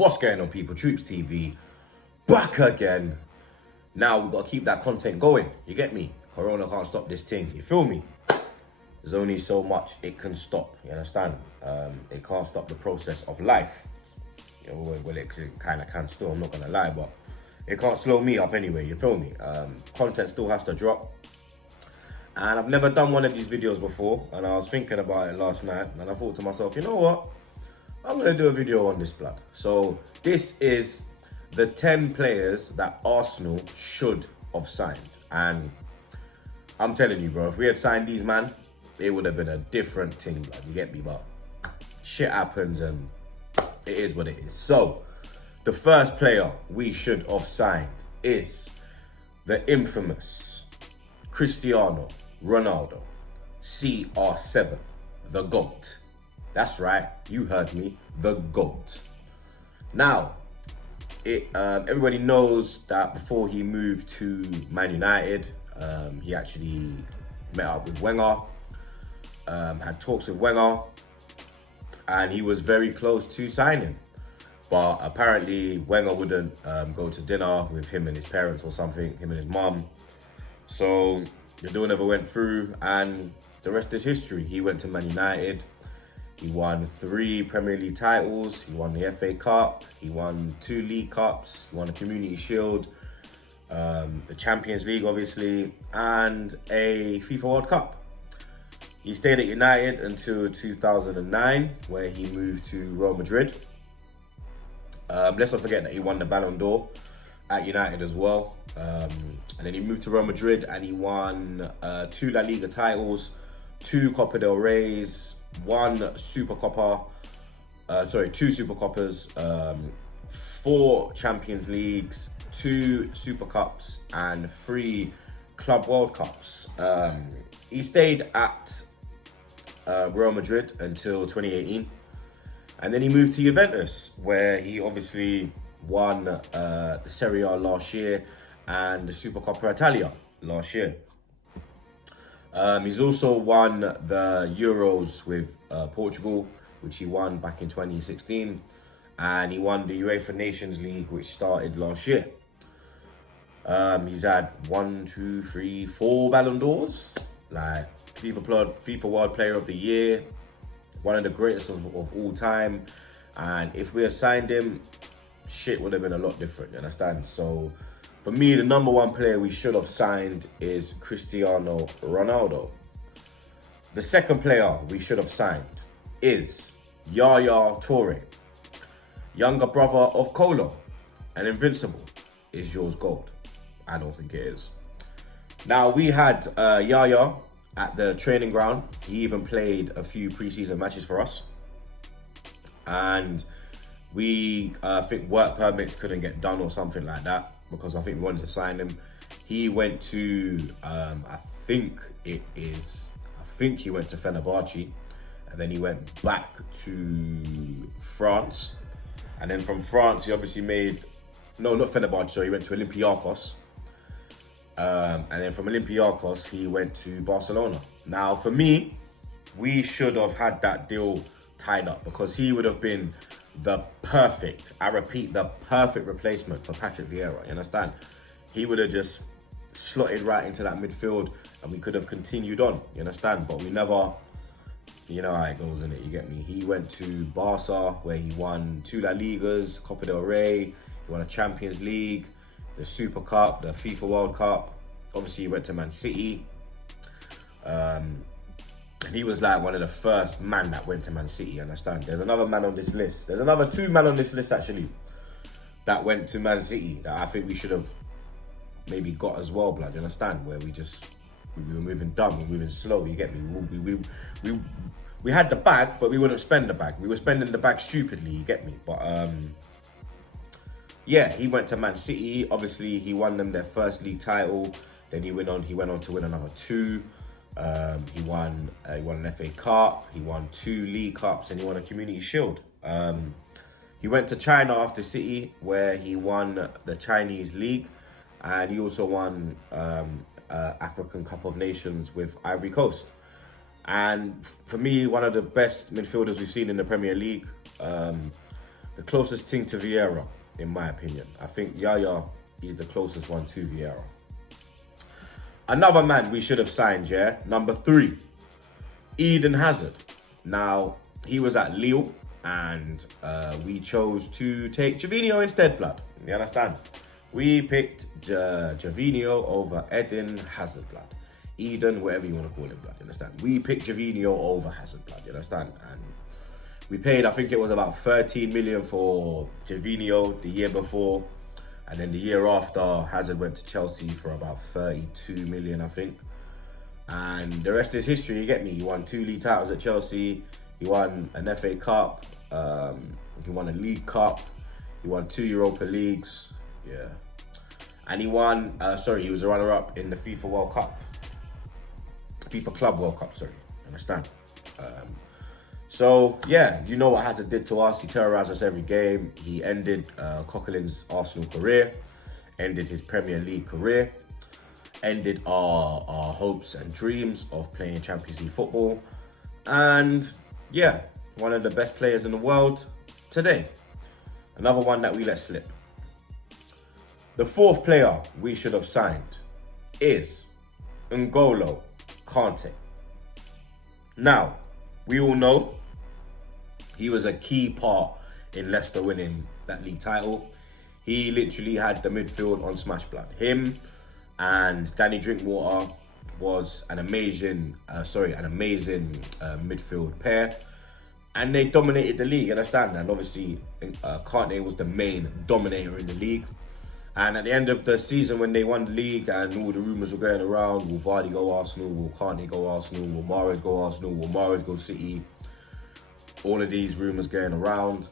What's going on, people? Troopz TV, back again. Now we've got to keep that content going, you get me? Corona can't stop this thing, you feel me? There's only so much it can stop, you understand? It can't stop the process of life. You know, well, it kind of can still, I'm not gonna lie, but it can't slow me up anyway, you feel me? Content still has to drop. And I've never done one of these videos before, and I was thinking about it last night, and I thought to myself, you know what? I'm gonna do a video on this, blood. So this is the 10 players that Arsenal should have signed. And I'm telling you, bro, if we had signed these, man, it would have been a different thing, blood. You get me? But shit happens and it is what it is. So the first player we should have signed is the infamous Cristiano Ronaldo, CR7, the GOAT. That's right, you heard me, the GOAT. Now, everybody knows that before he moved to Man United, he actually met up with Wenger, had talks with Wenger, and he was very close to signing. But apparently Wenger wouldn't go to dinner with him and his parents or something, him and his mum. So the deal never went through, and the rest is history. He went to Man United. He won 3 Premier League titles. He won the FA Cup. He won 2 League Cups. He won the Community Shield, the Champions League, obviously, and a FIFA World Cup. He stayed at United until 2009, where he moved to Real Madrid. Let's not forget that he won the Ballon d'Or at United as well. And then he moved to Real Madrid and he won 2 La Liga titles, 2 Copa del Reys, 2 Super Copas, 4 Champions Leagues, 2 Super Cups, and 3 Club World Cups. He stayed at Real Madrid until 2018, and then he moved to Juventus, where he obviously won the Serie A last year and the Supercoppa Italia last year. He's also won the Euros with Portugal, which he won back in 2016. And he won the UEFA Nations League, which started last year. He's had 4 Ballon d'Ors, like FIFA World Player of the Year, one of the greatest of all time. And if we had signed him, shit would have been a lot different, you understand? So for me, the number 1 player we should have signed is Cristiano Ronaldo. The second player we should have signed is Yaya Toure, younger brother of Colo, and Invincible. Is yours gold? I don't think it is. Now, we had Yaya at the training ground. He even played a few pre-season matches for us. And we think work permits couldn't get done or something like that, because I think we wanted to sign him. He went to, I think he went to Fenerbahce, and then he went back to France. And then from France, he obviously not Fenerbahce, so he went to Olympiacos. And then from Olympiacos, he went to Barcelona. Now, for me, we should have had that deal tied up, because he would have been the perfect replacement for Patrick Vieira, you understand? He would have just slotted right into that midfield and we could have continued on, you understand? But we never, you know how it goes, innit? You get me? He went to Barca, where he won 2 La Ligas, Copa del Rey, he won a Champions League, the Super Cup, the FIFA World Cup. Obviously, he went to Man City. And he was like one of the first man that went to Man City, you understand? There's another man on this list. There's another 2 men on this list, actually, that went to Man City that I think we should have maybe got as well, blood, you understand? Where we were moving dumb, we were moving slow, you get me? We had the bag, but we wouldn't spend the bag. We were spending the bag stupidly, you get me? But yeah, he went to Man City. Obviously, he won them their first league title. Then he went on to win another 2. He won an FA Cup, he won 2 League Cups, and he won a Community Shield. He went to China after City, where he won the Chinese League, and he also won African Cup of Nations with Ivory Coast. And for me, one of the best midfielders we've seen in the Premier League. The the closest thing to Vieira, in my opinion. I think Yaya is the closest one to Vieira. Another man we should have signed, yeah? Number 3, Eden Hazard. Now, he was at Lille, and we chose to take Gervinho instead, blood. You understand? We picked Gervinho over Eden Hazard, blood. Eden, whatever you want to call him, blood. You understand? We picked Gervinho over Hazard, blood. You understand? And we paid, I think it was about 13 million for Gervinho the year before. And then the year after, Hazard went to Chelsea for about 32 million, I think. And the rest is history, you get me? He won 2 league titles at Chelsea. He won an FA Cup. He won a League Cup. He won 2 Europa Leagues. Yeah. And he won, he was a runner-up in the FIFA World Cup. FIFA Club World Cup, sorry. Understand? So, yeah, you know what Hazard did to us. He terrorised us every game. He ended Coquelin's Arsenal career, ended his Premier League career, ended our hopes and dreams of playing Champions League football. And, yeah, one of the best players in the world today. Another one that we let slip. The 4th player we should have signed is N'Golo Kante. Now, we all know he was a key part in Leicester winning that league title. He literally had the midfield on smash, blood. Him and Danny Drinkwater was an amazing midfield pair, and they dominated the league. Understand? And obviously, Kante was the main dominator in the league. And at the end of the season, when they won the league and all the rumours were going around, will Vardy go Arsenal? Will Kante go Arsenal? Will Mahrez go Arsenal? Will Mahrez go City? All of these rumours going around.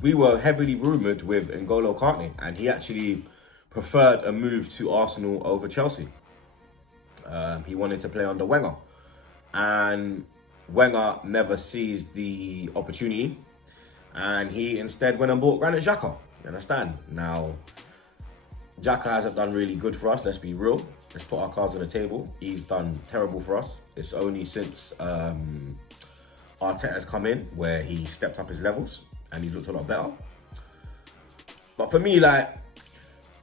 We were heavily rumoured with N'Golo Kante, and he actually preferred a move to Arsenal over Chelsea. He wanted to play under Wenger. And Wenger never seized the opportunity, and he instead went and bought Granit Xhaka. You understand? Now, Xhaka hasn't done really good for us, let's be real. Let's put our cards on the table. He's done terrible for us. It's only since Arteta's come in where he stepped up his levels and he looked a lot better. But for me, like,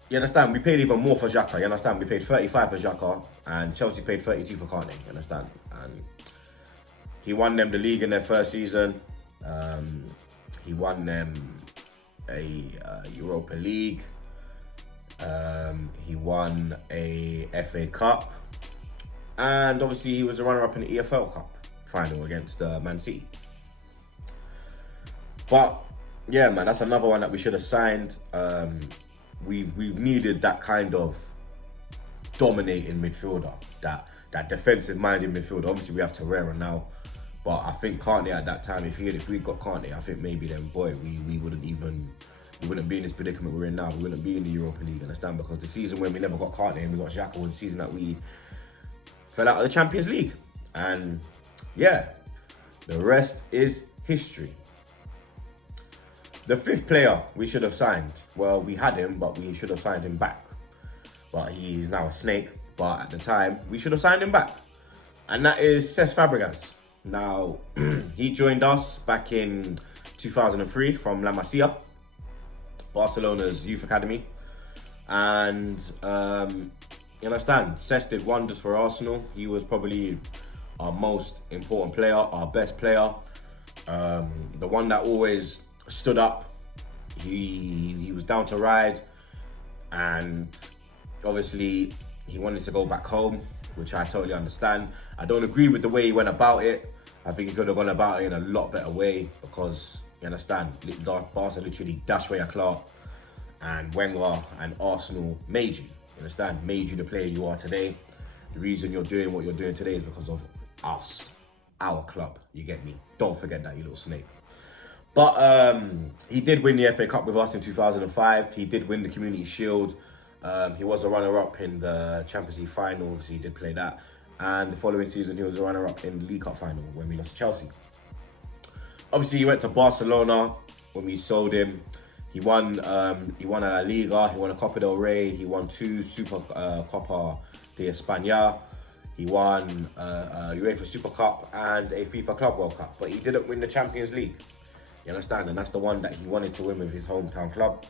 you understand, we paid even more for Xhaka. You understand? We paid 35 for Xhaka and Chelsea paid 32 for Kante. You understand? And he won them the league in their first season. He won them a Europa League. He won a FA Cup, and obviously he was a runner-up in the EFL Cup final against Man City. But yeah, man, that's another one that we should have signed. We've needed that kind of dominating midfielder, that defensive-minded midfielder. Obviously, we have Torreira now. But I think Kante at that time, if we got Kante, I think maybe then, boy, we wouldn't be in this predicament we're in now. We wouldn't be in the Europa League, understand? Because the season when we never got Kante and we got Xhaka was the season that we fell out of the Champions League. And yeah, the rest is history. The 5th player we should have signed. Well, we had him, but we should have signed him back. But he's now a snake. But at the time, we should have signed him back. And that is Cesc Fabregas. Now, he joined us back in 2003 from La Masia, Barcelona's youth academy. And you understand, Cesc did wonders for Arsenal. He was probably our most important player, our best player. The one that always stood up. He was down to ride. And obviously, he wanted to go back home, which I totally understand. I don't agree with the way he went about it. I think he could have gone about it in a lot better way because, you understand, Barca literally dashed Raya Clark and Wenger and Arsenal made you. You understand? Made you the player you are today. The reason you're doing what you're doing today is because of us, our club. You get me? Don't forget that, you little snake. But he did win the FA Cup with us in 2005. He did win the Community Shield. He was a runner-up in the Champions League final. Obviously, he did play that. And the following season, he was a runner-up in the League Cup final when we lost to Chelsea. Obviously, he went to Barcelona when we sold him. He won a La Liga. He won a Copa del Rey. He won 2 Super Copa de España. He won a UEFA Super Cup and a FIFA Club World Cup. But he didn't win the Champions League. You understand? And that's the one that he wanted to win with his hometown club.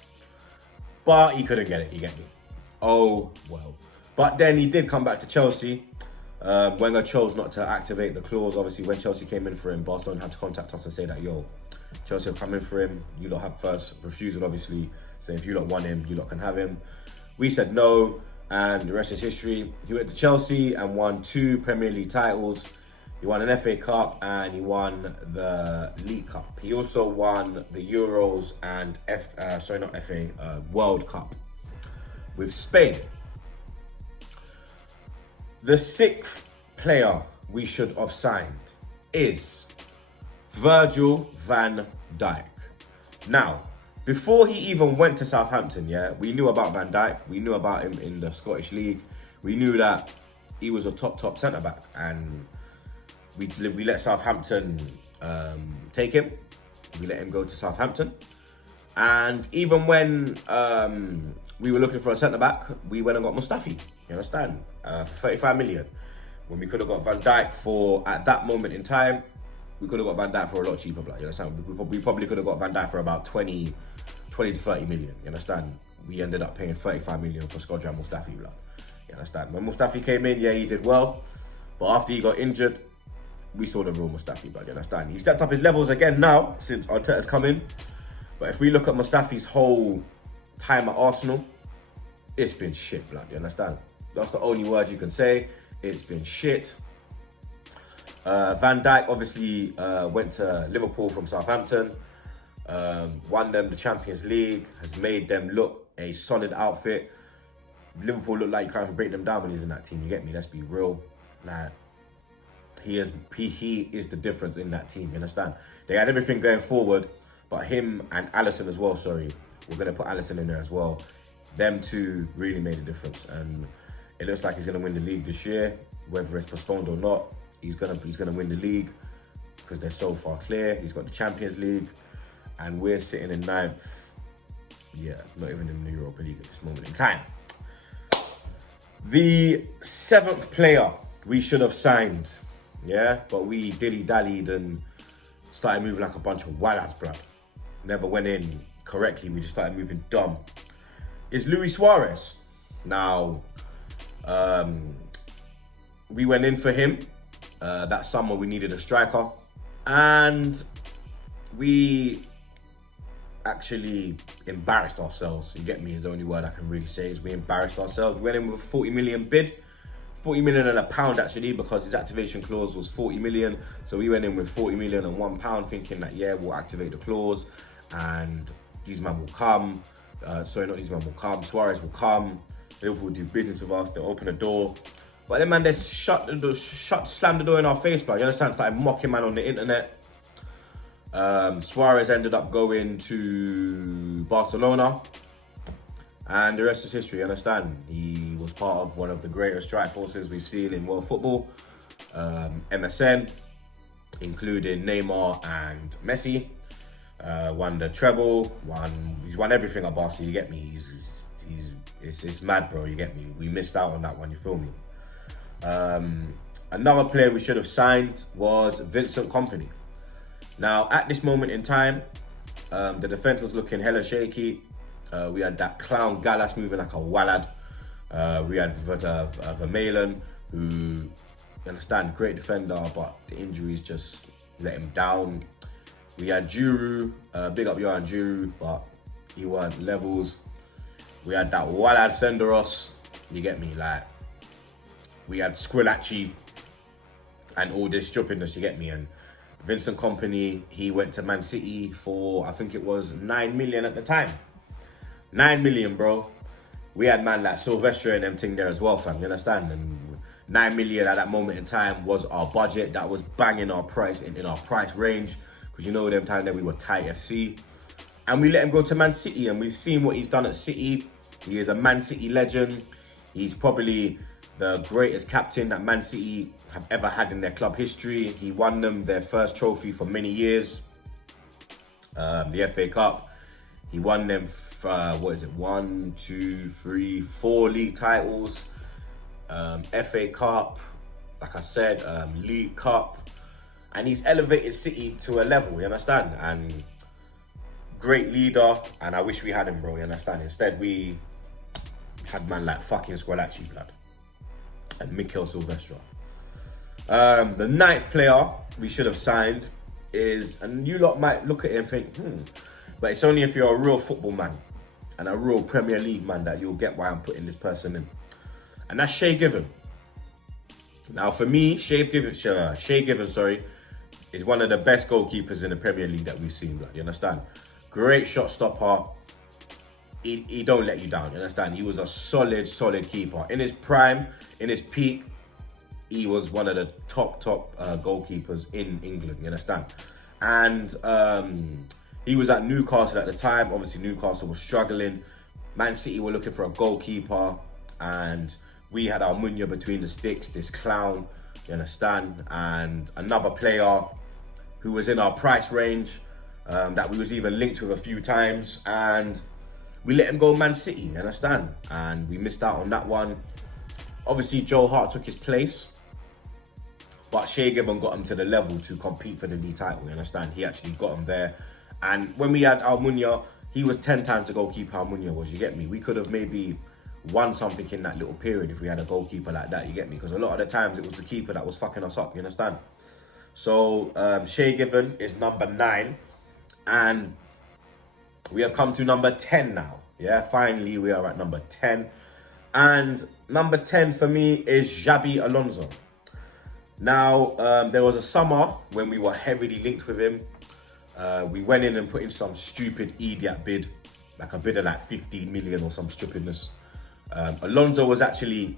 But he couldn't get it, you get me? Oh, well. But then he did come back to Chelsea. Wenger chose not to activate the clause. Obviously, when Chelsea came in for him, Barcelona had to contact us and say that, yo, Chelsea will come in for him. You lot have first refusal, obviously. So if you lot want him, you lot can have him. We said no, and the rest is history. He went to Chelsea and won 2 Premier League titles. He won an FA Cup and he won the League Cup. He also won the Euros and World Cup with Spain. The 6th player we should have signed is Virgil van Dijk. Now, before he even went to Southampton, we knew about Van Dijk. We knew about him in the Scottish League. We knew that he was a top centre-back, and we let Southampton take him. We let him go to Southampton. And even when we were looking for a centre-back, we went and got Mustafi, you understand? For 35 million. When we could have got Van Dijk for, at that moment in time, we could have got Van Dijk for a lot cheaper, blood, you understand? We probably could have got Van Dijk for about 20 to 30 million, you understand? We ended up paying 35 million for Skodran Mustafi, blood, you understand? When Mustafi came in, he did well. But after he got injured, we saw the real Mustafi, blood, you understand? He stepped up his levels again now, since Arteta's come in. But if we look at Mustafi's whole time at Arsenal, it's been shit, blood, you understand? That's the only word you can say. It's been shit. Van Dijk obviously went to Liverpool from Southampton, won them the Champions League, has made them look a solid outfit. Liverpool look like you can't break them down when he's in that team, you get me? Let's be real. Like, he is the difference in that team, you understand? They had everything going forward, but him and Alisson as well, we're going to put Alisson in there as well. Them two really made a difference, and it looks like he's going to win the league this year, whether it's postponed or not. He's gonna win the league because they're so far clear. He's got the Champions League, and we're sitting in 9th. Yeah, not even in the Europa League at this moment in time. The 7th player we should have signed, but we dilly-dallied and started moving like a bunch of wild-ass, blood. Never went in correctly, we just started moving dumb. Is Luis Suarez. Now, we went in for him. That summer we needed a striker, and we actually embarrassed ourselves. You get me? Is the only word I can really say, is we embarrassed ourselves. We went in with a 40 million bid, 40 million and £1 actually, because his activation clause was 40 million. So we went in with 40 million and £1, thinking that we'll activate the clause and these men will come. Suarez will come. Liverpool will do business with us. They'll open the door. But then, man, they slammed the door in our face, bro. You understand? Started mocking man on the internet. Suarez ended up going to Barcelona. And the rest is history, you understand? He was part of one of the greatest strike forces we've seen in world football. MSN, including Neymar and Messi. Won the treble. He's won everything at Barca, you get me? It's mad, bro, you get me? We missed out on that one, you feel me? Another player we should have signed was Vincent Kompany. Now, at this moment in time, the defense was looking hella shaky. We had that clown Gallas moving like a wallad. We had Vermaelen, who, you understand, great defender, but the injuries just let him down. We had Giroud, big up Johan Giroud, but he weren't levels. We had that wallad Senderos, you get me, like, we had Squillaci and all this stupidness, you get me? And Vincent Kompany, he went to Man City for, I think it was 9 million at the time. 9 million, bro. We had man like Sylvester and them thing there as well, fam, you understand? And 9 million at that moment in time was our budget. That was banging our price in our price range. Because you know them time that we were tight FC. And we let him go to Man City, and we've seen what he's done at City. He is a Man City legend. He's probably the greatest captain that Man City have ever had in their club history. He won them their first trophy for many years, the FA Cup. He won them, 1, 2, 3, 4 league titles, FA Cup, like I said, League Cup. And he's elevated City to a level, you understand? And great leader, and I wish we had him, bro, you understand? Instead, we had man like fucking Squalachi, blood, and Mikel Silvestre. The 9th player we should have signed is, and you lot might look at it and think, but it's only if you're a real football man and a real Premier League man that you'll get why I'm putting this person in. And that's Shay Given. Now for me, Shay Given, is one of the best goalkeepers in the Premier League that we've seen, blood, you understand? Great shot stopper. He don't let you down, you understand? He was a solid keeper. In his prime, in his peak, he was one of the top goalkeepers in England, you understand? And he was at Newcastle at the time. Obviously, Newcastle was struggling. Man City were looking for a goalkeeper, and we had our Munya between the sticks, this clown, you understand? And another player who was in our price range, that we was even linked with a few times, and we let him go Man City, you understand? And we missed out on that one. Obviously, Joe Hart took his place, but Shay Given got him to the level to compete for the league title, you understand? He actually got him there. And when we had Almunia, he was 10 times the goalkeeper Almunia was, you get me? We could have maybe won something in that little period if we had a goalkeeper like that, you get me? Because a lot of the times it was the keeper that was fucking us up, you understand? So Shay Given is number 9, and we have come to number 10 now. Yeah, finally we are at number 10. And number 10 for me is Xabi Alonso. Now, there was a summer when we were heavily linked with him. We went in and put in some stupid idiot bid, like a bid of like 15 million or some stupidness. Alonso was actually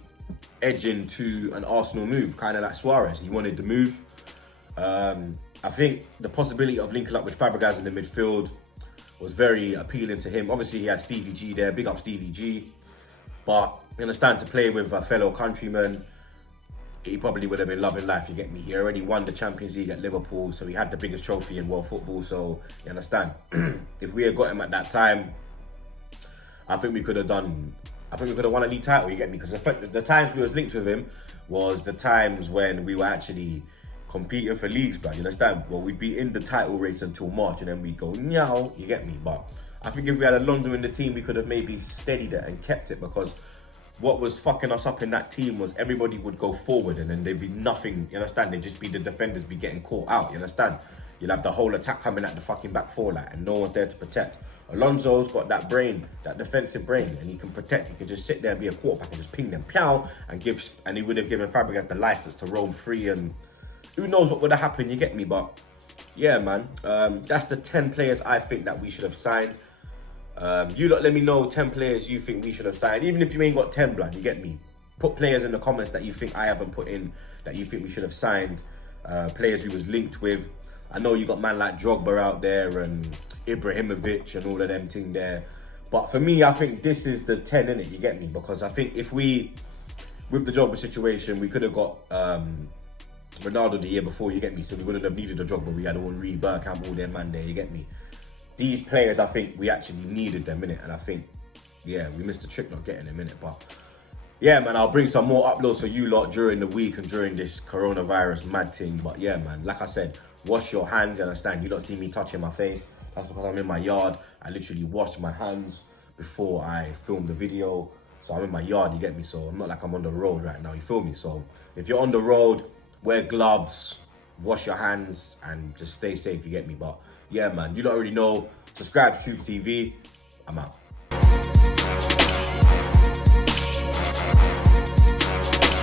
edging to an Arsenal move, kind of like Suarez. He wanted to move. I think the possibility of linking up with Fabregas in the midfield was very appealing to him. Obviously, he had Stevie G there, big up Stevie G. But you understand, to play with a fellow countryman, he probably would have been loving life, you get me? He already won the Champions League at Liverpool, so he had the biggest trophy in world football, so you understand. If we had got him at that time, I think we could have won a league title, you get me? Because the times we was linked with him was the times when we were actually competing for leagues, bro, you understand? Well, we'd be in the title race until March, and then we'd go, meow, you get me? But I think if we had Alonso in the team, we could have maybe steadied it and kept it, because what was fucking us up in that team was everybody would go forward and then there'd be nothing, you understand? They'd just be the defenders be getting caught out, you understand? You'll have the whole attack coming at the fucking back four, like, and no one's there to protect. Alonso's got that brain, that defensive brain, and he can protect. He could just sit there and be a quarterback and just ping them, pow, and he would have given Fabregas the license to roam free, and who knows what would have happened, you get me? But yeah, man, that's the 10 players I think that we should have signed. You lot let me know 10 players you think we should have signed. Even if you ain't got 10, blood, you get me? Put players in the comments that you think I haven't put in, that you think we should have signed. Players we was linked with. I know you got man like Drogba out there and Ibrahimovic and all of them thing there. But for me, I think this is the 10, innit, you get me? Because I think if we, with the Drogba situation, we could have got Ronaldo the year before, you get me? So we wouldn't have needed a Drogba. We had Henry, Bergkamp, all their man there, you get me? These players, I think we actually needed them, innit? And I think, yeah, we missed the trick not getting them, innit? But yeah, man, I'll bring some more uploads for you lot during the week and during this coronavirus mad thing. But yeah, man, like I said, wash your hands, you understand? You don't see me touching my face. That's because I'm in my yard. I literally washed my hands before I filmed the video. So I'm in my yard, you get me? So I'm not like I'm on the road right now, you feel me? So if you're on the road, wear gloves, wash your hands, and just stay safe, you get me? But yeah, man, you don't already know. Subscribe to Troopz TV. I'm out.